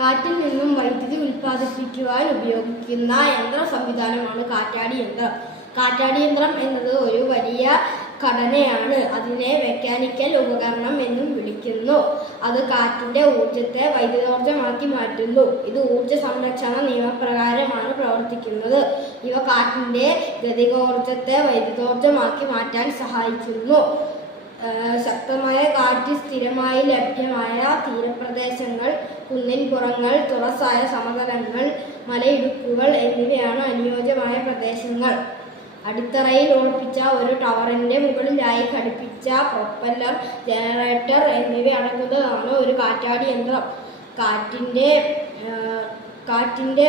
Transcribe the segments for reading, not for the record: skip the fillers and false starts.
കാറ്റിൽ നിന്നും വൈദ്യുതി ഉൽപ്പാദിപ്പിക്കുവാൻ ഉപയോഗിക്കുന്ന യന്ത്ര സംവിധാനമാണ് കാറ്റാടി യന്ത്രം. കാറ്റാടി യന്ത്രം എന്നത് ഒരു വലിയ ഘടനയാണ്. അതിനെ മെക്കാനിക്കൽ ഉപകരണം എന്നും വിളിക്കുന്നു. അത് കാറ്റിന്റെ ഊർജത്തെ വൈദ്യുതോർജ്ജമാക്കി മാറ്റുന്നു. ഇത് ഊർജ സംരക്ഷണ നിയമപ്രകാരമാണ് പ്രവർത്തിക്കുന്നത്. ഇവ കാറ്റിന്റെ ഗതികോർജത്തെ വൈദ്യുതോർജ്ജമാക്കി മാറ്റാൻ സഹായിക്കുന്നു. ശക്തമായ കാറ്റ് സ്ഥിരമായി ലഭ്യമായ തീരപ്രദേശങ്ങൾ, കുന്നിൻപുറങ്ങൾ, തുറസായ സമതലങ്ങൾ, മലയിടുക്കുകൾ എന്നിവയാണ് അനുയോജ്യമായ പ്രദേശങ്ങൾ. അടിത്തറയിൽ ഉറപ്പിച്ച ഒരു ടവറിന്റെ മുകളിലായി ഘടിപ്പിച്ച പ്രൊപ്പല്ലർ, ജനറേറ്റർ എന്നിവ അടങ്ങുന്നതാണ് ഒരു കാറ്റാടി യന്ത്രം. കാറ്റിന്റെ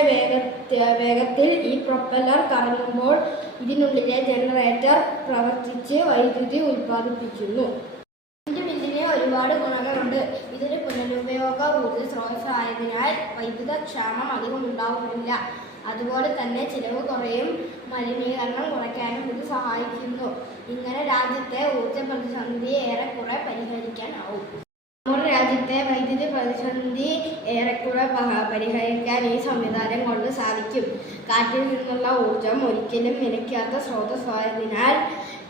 വേഗത്തിൽ ഈ പ്രൊപ്പല്ലർ കറങ്ങുമ്പോൾ ഇതിനുള്ളിലെ ജനറേറ്റർ പ്രവർത്തിച്ച് വൈദ്യുതി ഉൽപ്പാദിപ്പിക്കുന്നു. വിൻഡിന് ഒരുപാട് ഗുണങ്ങളുണ്ട്. ഇതൊരു പുനരുപയോഗ ഊർജ്ജ സ്രോതസ്സായതിനാൽ വൈദ്യുതക്ഷാമം അധികം ഉണ്ടാവുന്നില്ല. അതുപോലെ തന്നെ ചിലവ് കുറയും. മലിനീകരണം കുറയ്ക്കാനും ഇത് സഹായിക്കുന്നു. ഇങ്ങനെ രാജ്യത്തെ ഊർജ്ജ പ്രതിസന്ധി ഏറെക്കുറെ പരിഹരിക്കാനാവും. നമ്മുടെ രാജ്യത്തെ വൈദ്യുതി പ്രതിസന്ധി ഏറെക്കുറെ പരിഹരിക്കാൻ ഈ സംവിധാനം കൊണ്ട് സാധിക്കും. കാറ്റിൽ നിന്നുള്ള ഊർജം ഒരിക്കലും നിലയ്ക്കാത്ത സ്രോതസ്സായതിനാൽ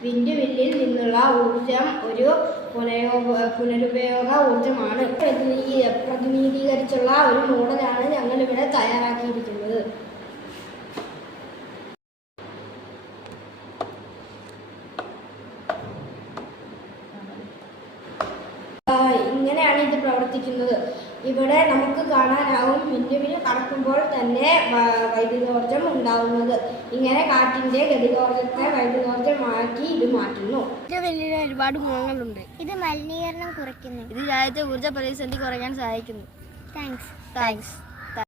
വിൻഡ് മില്ലിൽ നിന്നുള്ള ഊർജം ഒരു പുനരുപയോഗ ഊർജമാണ്. പ്രതിനിധീകരിച്ചുള്ള ഒരു മോഡലാണ് ഞങ്ങളിവിടെ തയ്യാറാക്കിയിരിക്കുന്നത്. ഇങ്ങനെയാണ് ഇത് പ്രവർത്തിക്കുന്നത്. ഇവിടെ നമുക്ക് കാണാനാവും വിൻഡ്മിൽ കടക്കുമ്പോൾ തന്നെ വൈദ്യുതോർജ്ജം ഉണ്ടാവുന്നത്. ഇങ്ങനെ കാറ്റിന്റെ ഗതികോർജ്ജത്തെ വൈദ്യുതോർജ്ജമാക്കി ഇത് മാറ്റുന്നു. വിൻഡിന് ഒരുപാട് ഗുണങ്ങളുണ്ട്. ഇത് മലിനീകരണം കുറയ്ക്കുന്നു. ഇത് രാജ്യത്തെ ഊർജ്ജ പ്രതിസന്ധി കുറയ്ക്കാൻ സഹായിക്കുന്നു. താങ്ക്സ്.